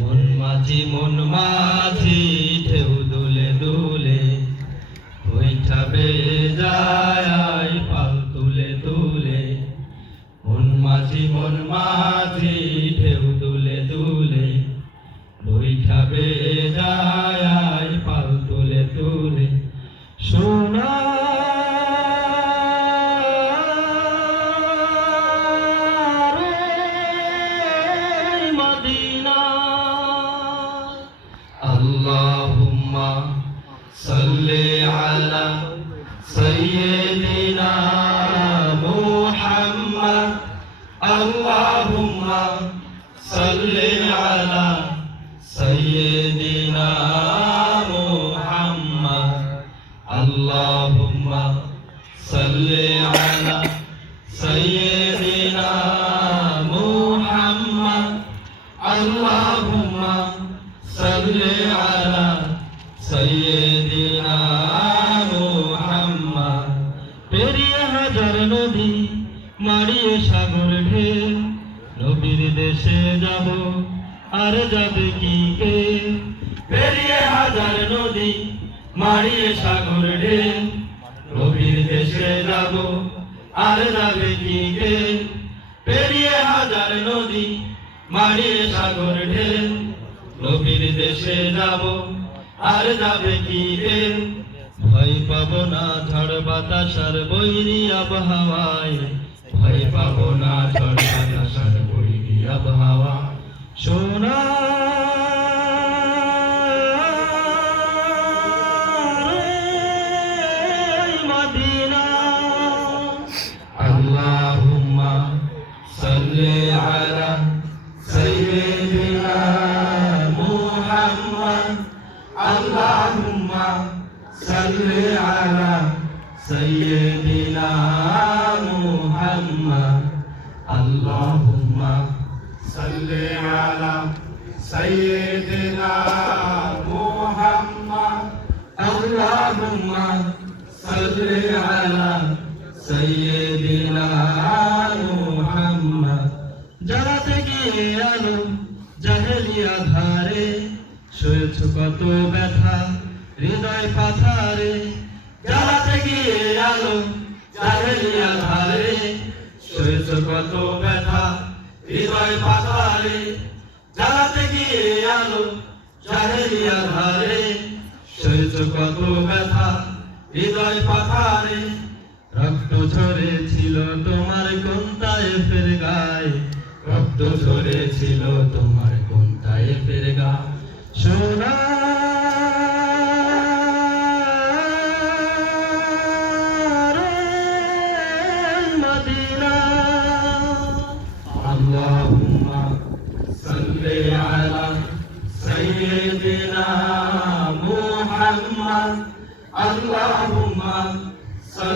মন মাঝি মন মাঝি, ঢেউ দুলে দুলে। বৈঠাবে যায় পাল তুলে তুলে। মন মাঝি মন মাঝি, ঢেউ দুলে দুলে। বৈঠাবে যায় পাল তুলে তুলে। সোনা মদিনা। আল্লাহুম্মা সাল্লি আলা সাইয়্যিদিনা মুহাম্মদ। আল্লাহুম্মা সাল্লি আলা সাইয়্যিদিনা মুহাম্মদ। আল্লাহুম্মা সাল্লি আলা সাইয়্যিদিনা আল্লাহুম্মা সাল্লি আলা সাইয়্যিদিনা মুহাম্মদ পেরিয়ে হাজার নদী মারিয়ে সাগর ঢেউ নবীর দেশে যাব, আর যাবে কি কে? পেরিয়ে হাজার নদী মারিয়ে সাগর ঢেউ নবীর দেশে যাব, আর যাবে কি কে? পেরিয়ে হাজার নদী মারিয়ে সাগর ঢেউ নবীর দেশে যাব, আর যাবে কি রে ভয় পাব না ঝড় বাতাসার বৈরি আবহাওয়ায়, ভয় পাব না ঝড় বাতাসার বৈরি আবহাওয়া সাইয়্যিদিনা মুহাম্মদ আল্লাহুম্মা صل على سيدنا محمد আল্লাহুম্মা সাল্লি আলা সাইয়্যিদিনা মুহাম্মদ জানাতে গিয়ে আলো জাহেলিয়া ধারে শুয়েছ কত ব্যথা হৃদয় পাথারে জানাতে গিয়ে আলো জাহেলিয়া ধারে জানাতে গিয়ে আলো ধারে শুয়েছ কত ব্যথা, হৃদয় পাথারে রক্ত ঝরেছিল তোমার কোনটায় ফের গায়ে? রক্ত ঝরেছিল তোমার কোনটায় ফের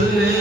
Yeah.